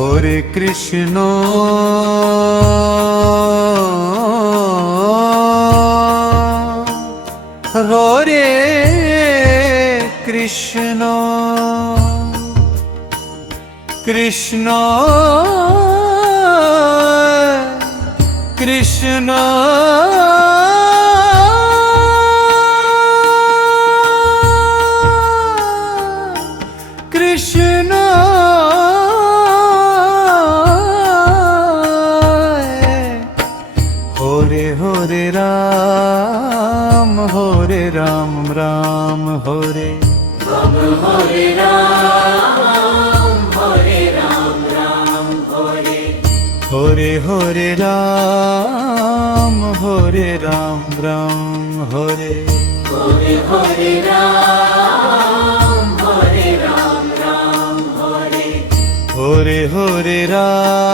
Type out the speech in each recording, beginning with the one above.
হরে Krishna হরে Krishna Krishna Krishna Krishna Hare Hare Ram Ram Hare Hare Ram Ram Hare Hare Hare Ram Ram Hare Hare Hare Ram Ram Hare Hare Hare Ram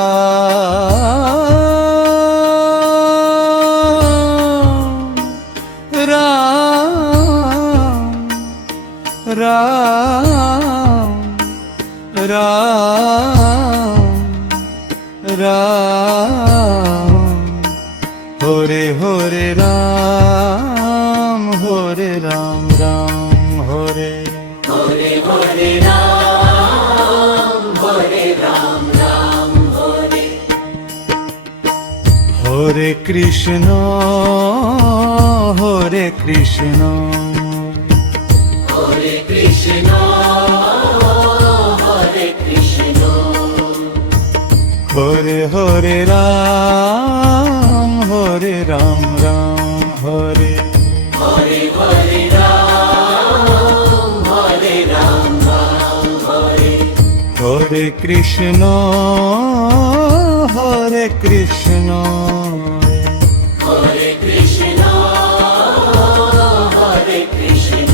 Hare Hare Ram Ram Hare Hare Hare Ram Ram Hare Hare Krishna হরে Krishna হরে Krishna হরে Krishna Hare Hare Ram Ram Hare Hare Hare Ram Ram Hare Hare Krishna হরে Krishna হরে Krishna হরে Krishna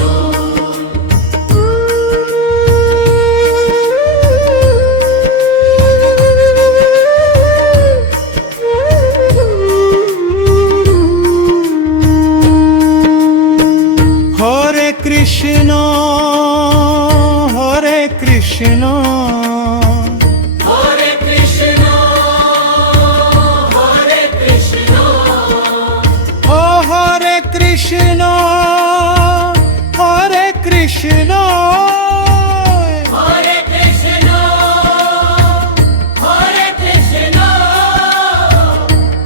হরে Krishna হরে Krishna হরে Krishna হরে Krishna ও হরে Krishna হরে Krishna হরে Krishna হরে Krishna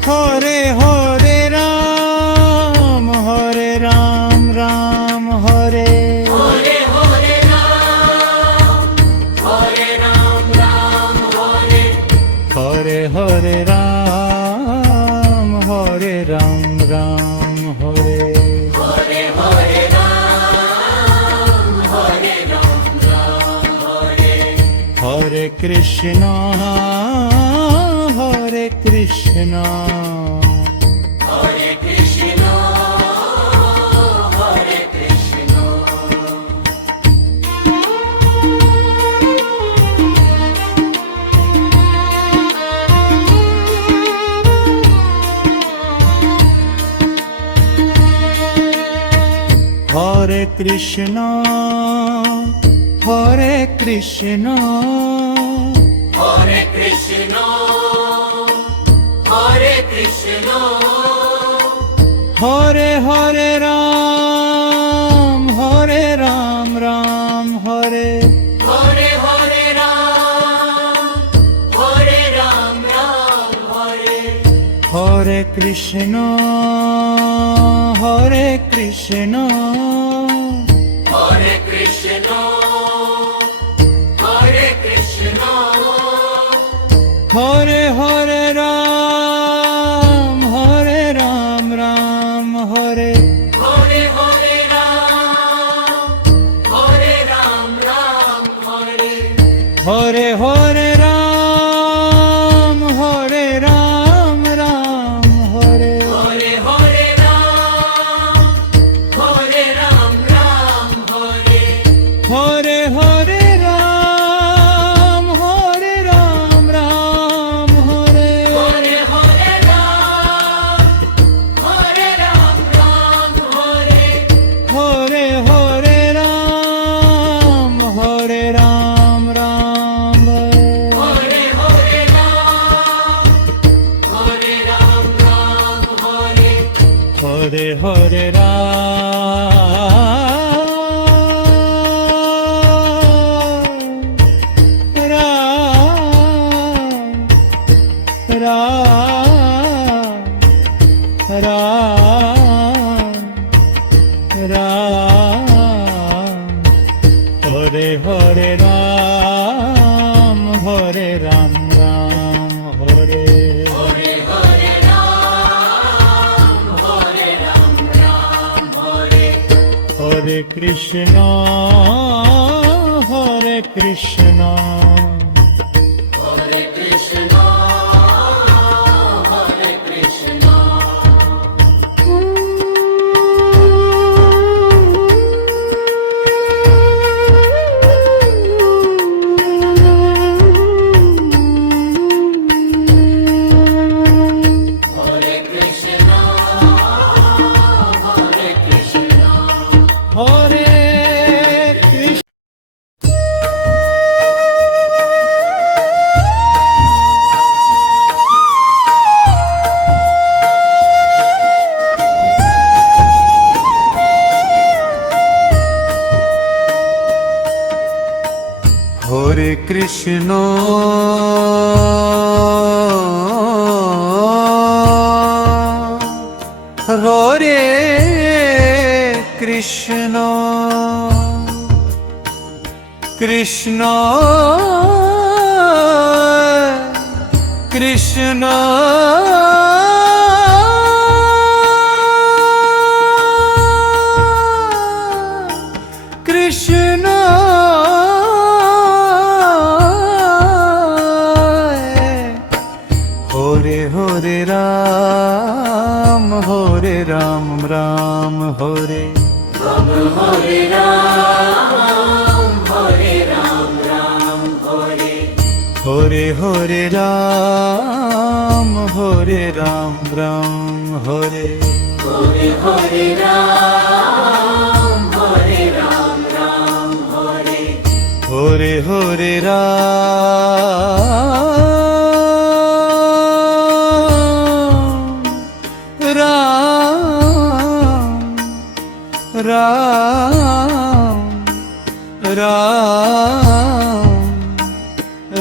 Hare Hare Ram Ram Hare Hare Hare Ram Ram Hare Hare Hare Ram Ram Hare Hare Hare Ram Ram Hare Hare Krishna হরে Krishna হরে Krishna হরে Krishna হরে Krishna হরে Krishna হরে Krishna হরে Krishna Hare Hare Ram Ram Hare Hare Hare Ram Ram Hare Hare Krishna হরে Krishna হরে Krishna হরে Krishna Hare Hare Ram Ram Hare Hare Hare Ram Ram Hare Hare Hare Ram Ram Hare Hare Hare Ram Ram Hare Hare Hare Ram Ram Hare Hare Hare Ram Ram Hare Hare Hare Ram Ram Hare Hare Ram Ram Ram Ram Hare Hare Ram হরে Ram Ram Hare Hare Hare Ram Ram Hare Hare Krishna হরে Krishna হরে Krishna হরে Krishna হরে Krishna হরে Krishna হরে Krishna হরে Krishna হরে Krishna Krishna Krishna Krishna Hare Hare Ram Ram Hare Hare Ram Ram Hare Hare Hare Ram Ram Hare Hare Hare Ram Ram Hare Hare Hare Ram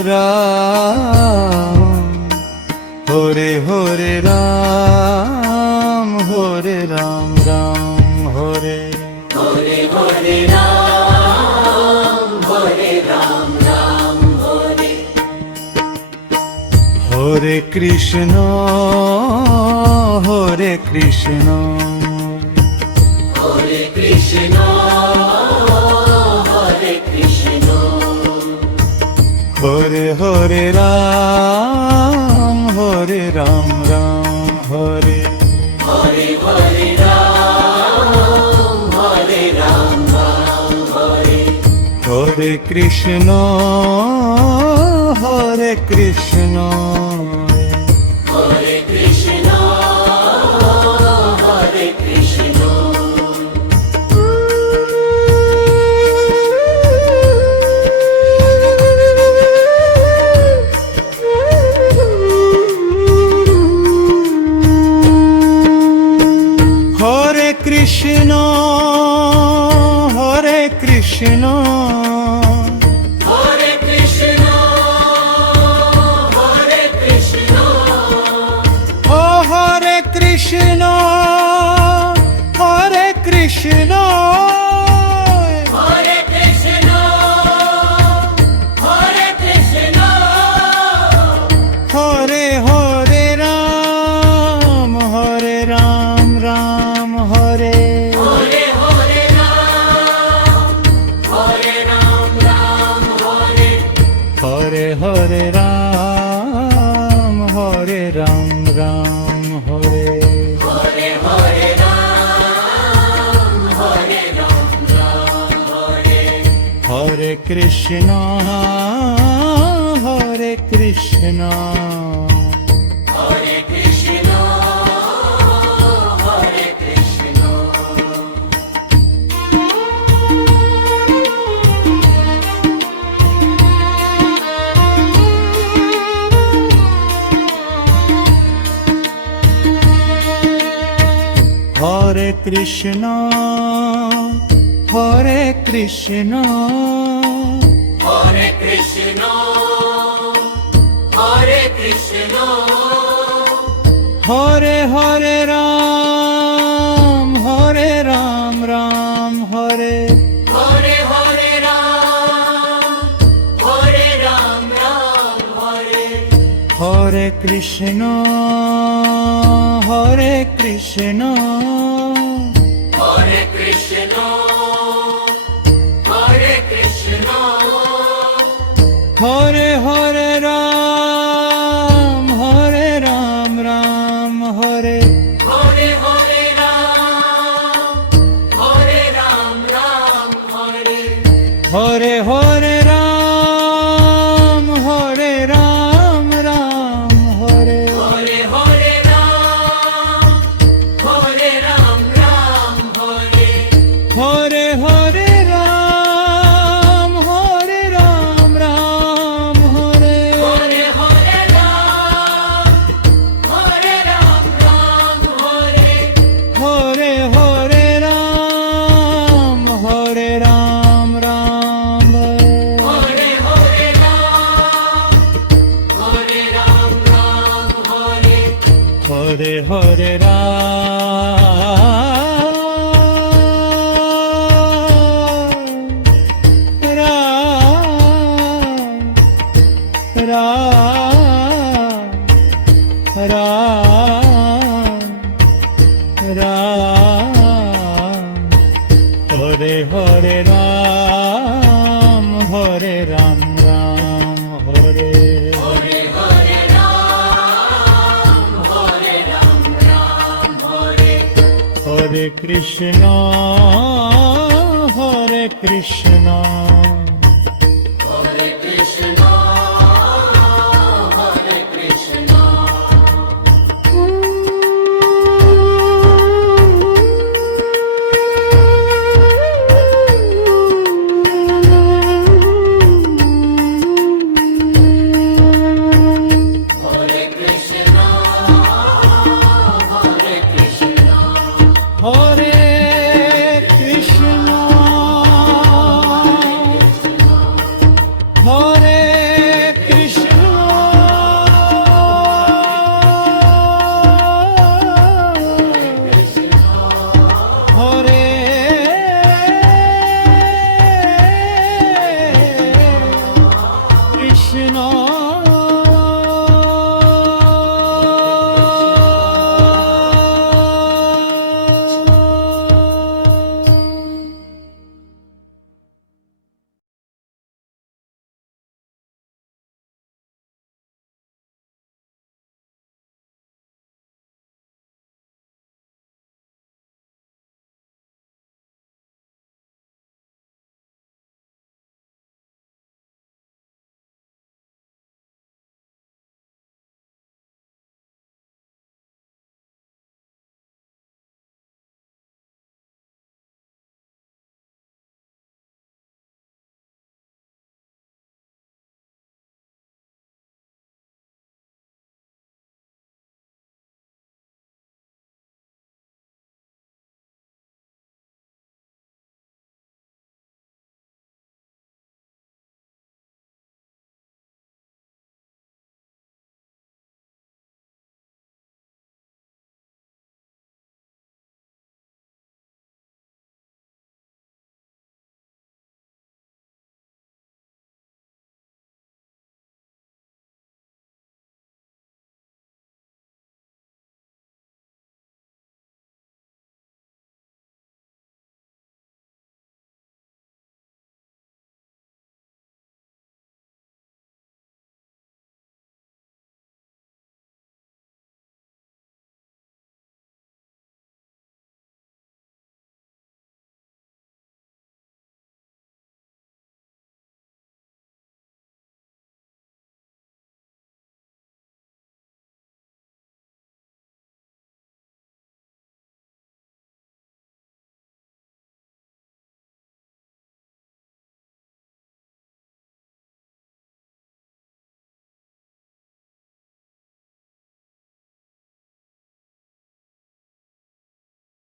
Ram Hare Hare Ram Ram Hare Hare Hare Ram Ram Hare Hare Krishna হরে Krishna হরে Krishna হরে Krishna Hare Hare Ram Ram Hare Hare Hare Ram Hare Hare Krishna হরে Krishna হরে Krishna হরে Krishna হরে Krishna হরে Krishna হরে Krishna হরে Krishna ও হরে Krishna হরে Krishna হরে Krishna হরে Krishna Hare Hare Ram Ram Hare Hare Hare Ram Ram Hare Hare Hare Ram Ram Hare Hare Hare Ram Ram Hare Hare Krishna হরে Krishna হরে Krishna হরে Krishna হরে Krishna হরে Krishna Hare Krishna, Hare Krishna, Hare Hare Ram হরে Ram Ram হরে Hare Hare Ram, Hare Ram, Ram Hare, হরে Krishna হরে Krishna Hare Krishna, Hare Krishna, Hare Hare Ram Ram হরে Hare Hare Ram, Hare Ram, Ram Hare, Hare Hare Ram Ram হরে Hare Hare Ram, Hare Ram, Ram Hare, Hare Hare Ram Ram হরে Hare Hare Ram, Hare Ram, Ram Hare, Hare Hare Ram Ram Hare Hare Ram, Hare Ram, Ram Hare, Hare Hare Hare Hare Ram Ram হরে Hare Hare Ram, Hare Ram, Ram Hare, হরে Krishna হরে Krishna Hare Krishna, Hare Krishna, Hare Krishna, Hare Krishna, হরে Krishna হরে Krishna হরে Krishna